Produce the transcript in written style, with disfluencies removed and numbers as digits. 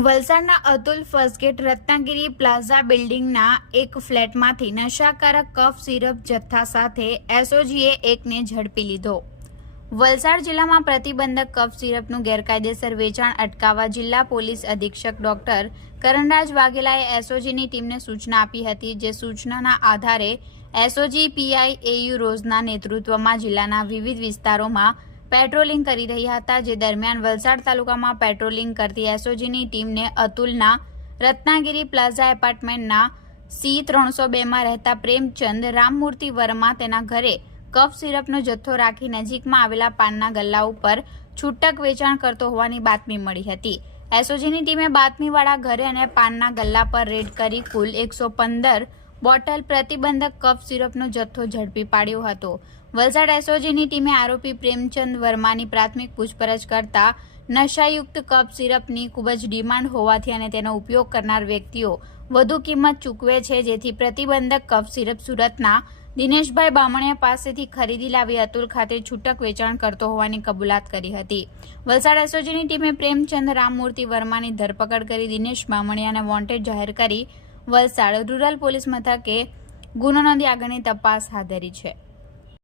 વલસાડના અતુલ ફર્સ્ટગેટ રત્નાગીરી પ્લાઝા બિલ્ડિંગના એક ફ્લેટમાંથી નશાકારક કફ સિરપ જથ્થા સાથે એસઓજીએ એકને ઝડપી લીધો। વલસાડ જિલ્લામાં પ્રતિબંધક કફ સિરપનું ગેરકાયદેસર વેચાણ અટકાવવા જિલ્લા પોલીસ અધિક્ષક ડોક્ટર કરણરાજ વાઘેલાએ એસઓજીની ટીમને સૂચના આપી હતી। જે સૂચનાના આધારે એસઓજી પીઆઈ એયુ રોઝના નેતૃત્વમાં જિલ્લાના વિવિધ વિસ્તારોમાં પેટ્રોલિંગ કરી રહ્યા હતા। જે દરમિયાન વલસાડ તાલુકામાં પેટ્રોલિંગ કરતી એસઓજીની ટીમને અતુલના રત્નાગીરી પ્લાઝા એપાર્ટમેન્ટના C302માં રહેતા પ્રેમચંદ રામમૂર્તિ વર્મા તેના ઘરે કફ સિરપનો જથ્થો રાખી નજીકમાં આવેલા પાનના ગલ્લા ઉપર છૂટક વેચાણ કરતો હોવાની બાતમી મળી હતી। એસઓજીની ટીમે બાતમીવાળા ઘરે અને પાનના ગલ્લા પર રેડ કરી કુલ 115 બોટલ પ્રતિબંધક કફ સિરપનો જથ્થો ઝડપી પાડ્યો હતો। વલસાડ એસઓજીની ટીમે આરોપી પ્રેમચંદ વર્માની પ્રાથમિક પૂછપરછ કરતા નશાયુક્ત કફ સિરપની ખૂબ જ ડિમાન્ડ હોવાથી અને તેનો ઉપયોગ કરનાર વ્યક્તિઓ વધુ કિંમત ચૂકવે છે, જેથી પ્રતિબંધક કફ સિરપ સુરતના દિનેશભાઈ બામણિયા પાસેથી ખરીદી લાવી અતુલ ખાતે છૂટક વેચાણ કરતો હોવાની કબૂલાત કરી હતી। વલસાડ એસઓજીની ટીમે પ્રેમચંદ રામમૂર્તિ વર્માની ધરપકડ કરી દિનેશ બામણિયાને વોન્ટેડ જાહેર કરી વલસાડ રૂરલ પોલીસ મથકે ગુનો નોંધી આગળની તપાસ હાથ ધરી છે।